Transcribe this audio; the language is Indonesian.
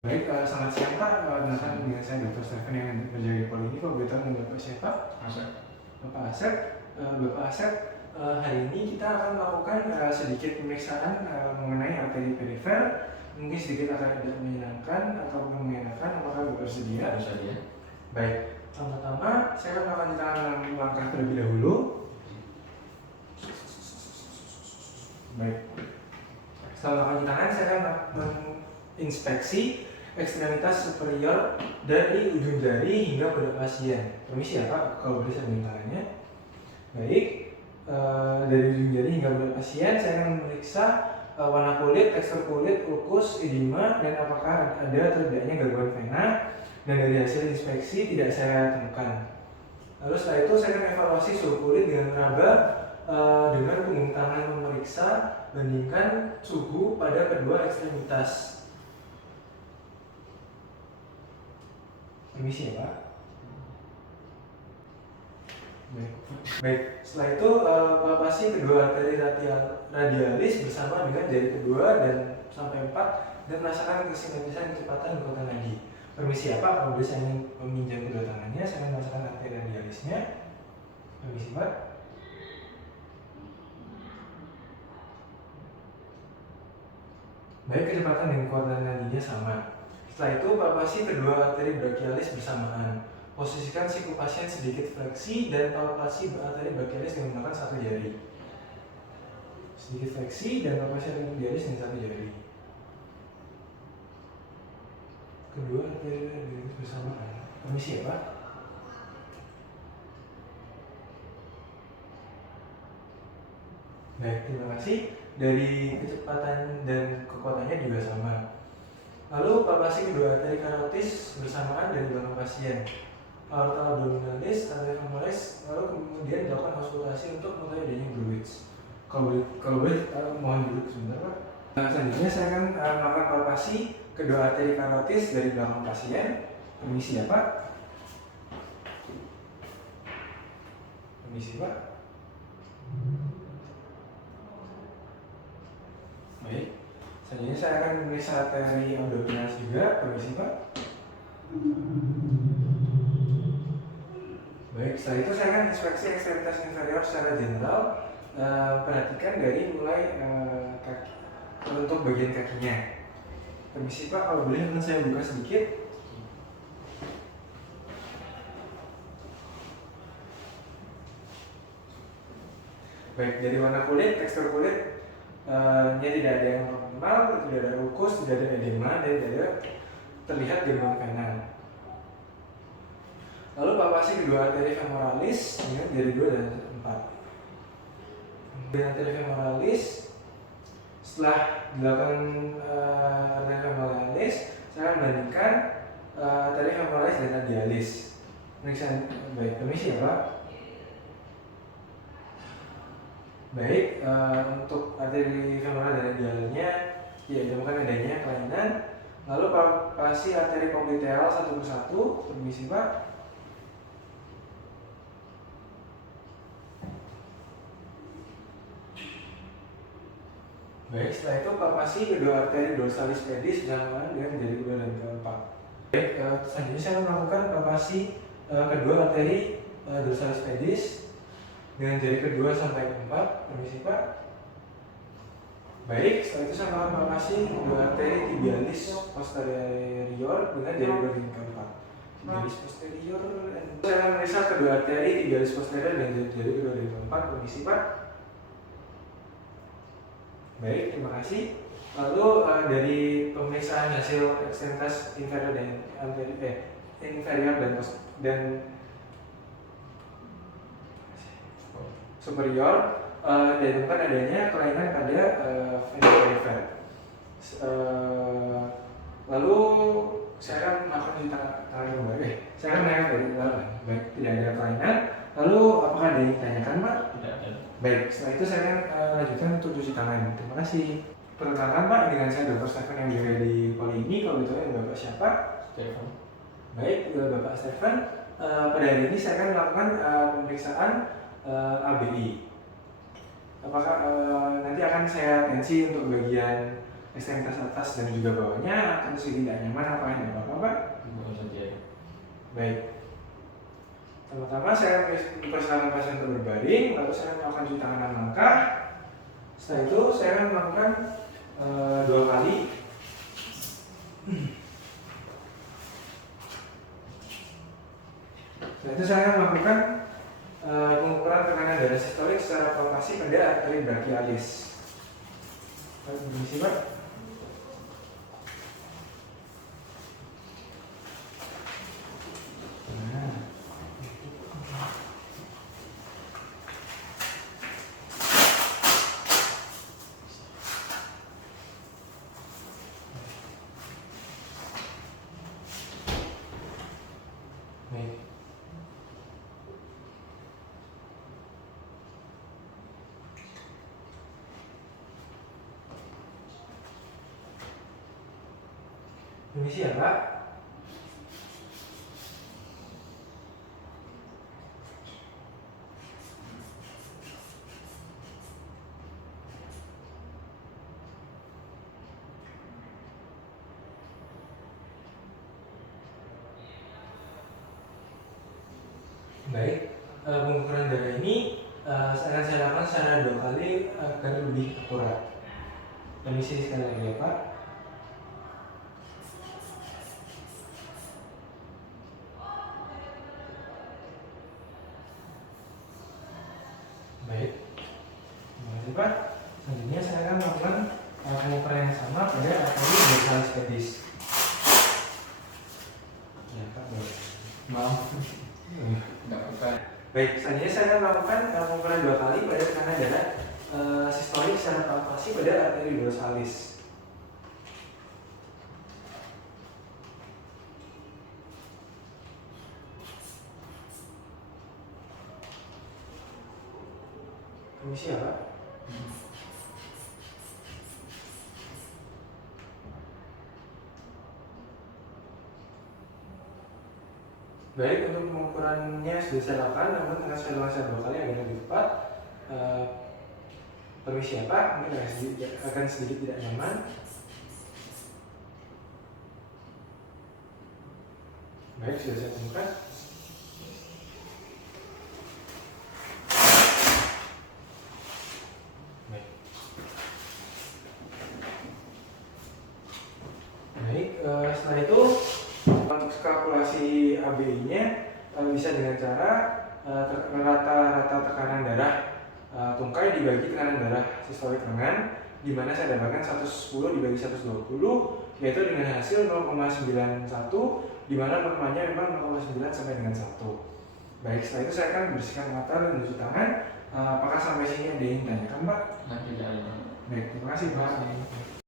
Baik, selamat siang Pak. Kenalkan dengan saya Dr. Stephen yang bekerja di Poli ini. Kalau boleh tahu dengan Bapak siapa? Asep. Bapak Asep. Bapak Asep, hari ini kita akan melakukan sedikit pemeriksaan mengenai arteri perifer. Mungkin sedikit akan ada menyenangkan atau mengenakan. Apakah Bapak bersedia? Bersedia. Baik. Pertama-tama saya akan menceritakan langkah terlebih dahulu. Baik. Setelah melakukan tangan, saya akan menginspeksi ekstremitas superior dari ujung jari hingga pada pasien. Permisi ya Pak, kalau boleh saya minta tangannya. Baik, dari ujung jari hingga pada pasien, saya akan memeriksa warna kulit, tekstur kulit, ulkus, edema, dan apakah ada atau tidaknya gangguan vena. Dan dari hasil inspeksi tidak saya temukan. Lalu setelah itu saya akan evaluasi suhu kulit dengan meraba dengan punggung tangan memeriksa bandingkan suhu pada kedua ekstremitas. Permisi ya Pak. Baik. Setelah itu palpasi kedua arteri radialis bersama dengan jari kedua dan sampai 4 dan merasakan kesimetrisan kecepatan kekuatan nadi. Permisi ya Pak, kalau boleh saya ingin meminjam kedua tangannya, saya akan merasakan arteri radialisnya. Permisi Pak. Baik, kecepatan dan kekuatan nadinya sama. Setelah itu palpasi kedua arteri brachialis bersamaan. Posisikan siku pasien sedikit fleksi dan palpasi arteri brachialis dengan menggunakan satu jari. Sedikit fleksi dan palpasi arteri brachialis dengan satu jari. Kedua arteri brachialis bersamaan. Permisi ya Pak. Baik, terima kasih. Dari kecepatan dan kekuatannya juga sama. Lalu palpasi kedua arteri karotis bersamaan dari belakang pasien. Aorta abdominalis, arteri femoris, lalu kemudian dilakukan auskultasi untuk mengetahui adanya Browitz. Kalau boleh mohon duduk sebentar Pak. Selanjutnya saya akan melakukan palpasi kedua arteri karotis dari belakang pasien. Permisi ya Pak. Permisi Pak. Baik. Selanjutnya saya akan memeriksa arteri abdominalis juga. Permisi Pak. Baik, setelah itu saya akan inspeksi ekstremitas inferior secara general. Perhatikan dari mulai kaki, untuk bagian kakinya. Permisi Pak, kalau boleh akan saya buka sedikit. Baik, dari warna kulit, tekstur kulit, tidak ada yang normal, tidak ada ulkus, tidak ada edema, dan tidak ada terlihat gangguan vena. Lalu palpasi kedua arteri femoralis dengan jari 2 dan 4. Dengan arteri femoralis, setelah dilakukan arteri femoralis, saya akan membandingkan arteri femoralis dan radialis. Pemeriksaan baik, permisi ya Pak. Baik, untuk arteri femoral dan radialnya ya ditemukan adanya kelainan. Lalu palpasi arteri popliteal satu persatu. Permisi Pak. Baik, setelah itu palpasi kedua arteri dorsalis pedis bersamaan dengan jari kedua dan keempat. Baik, selanjutnya saya akan melakukan palpasi kedua arteri dorsalis pedis dengan jari kedua sampai keempat. Permisi Pak. Baik, setelah itu saya melakukan palpasi kedua arteri tibialis posterior dengan jari kedua dan keempat. Tibialis posterior. Saya akan memeriksa kedua arteri tibialis posterior dan jari kedua dan keempat. Permisi Pak. Baik, terima kasih. Lalu dari pemeriksaan hasil ekstremitas inferior dan inferior dan superior, ditemukan adanya kelainan pada vena perifer. Lalu saya akan melakukan di tangan kembali. Saya akan menanyakan dari dalam. Baik, tidak ada kelainan. Lalu apakah ada yang ditanyakan Pak? Tidak ada. Baik, setelah itu saya akan lanjutkan untuk cuci tangan. Terima kasih. Perkenalkan Pak, dengan saya Dr. Stephen yang berada di Poli ini. Kalau betul Bapak siapa? Stephen. Baik, Bapak Stephen. Pada hari ini saya akan melakukan pemeriksaan ABI. Apakah nanti akan saya tensi untuk bagian ekstremitas atas dan juga bawahnya akan sedikit tidak nyaman, apakah tidak apa-apa Pak? Bukan saja. Baik. Pertama saya mempersilahkan pasien untuk berbaring, lalu saya melakukan cuci tangan 6 langkah. Setelah itu saya akan melakukan 2 kali. Setelah itu saya akan melakukan pengukuran tekanan darah sistolik secara palpasi pada arteri brachialis. Permisi Pak. Baik. Permisi ya Pak. Baik, pengukuran darah ini akan saya lakukan secara 2 kali agar lebih akurat. Permisi sekali lagi ya Pak. Baik, terima kasih Pak. Selanjutnya saya akan melakukan pengukuran yang sama pada arteri dorsalis pedis. Ya Pak, boleh. Maaf. Nggak bukan. Baik, selanjutnya saya akan melakukan pengukuran 2 kali pada tekanan darah sistolik secara palpasi pada arteri dorsalis. Permisi ya Pak. Baik, untuk pengukurannya sudah saya lakukan, namun akan saya lakukan 2 kali agar lebih tepat. Permisi ya Pak, mungkin akan sedikit tidak nyaman. Baik, sudah saya temukan. Baik. Baik, setelah itu untuk kalkulasi ABI-nya bisa dengan cara rata-rata tekanan darah tungkai dibagi tekanan darah sistolik lengan, di mana saya dapatkan 110 dibagi 120, yaitu dengan hasil 0,91, di mana normanya memang 0,9 sampai dengan 1. Baik, setelah itu saya akan bersihkan mata dan cuci tangan. Apakah sampai sini ada yang ditanyakan Pak? Tidak ada. Baik, terima kasih Pak.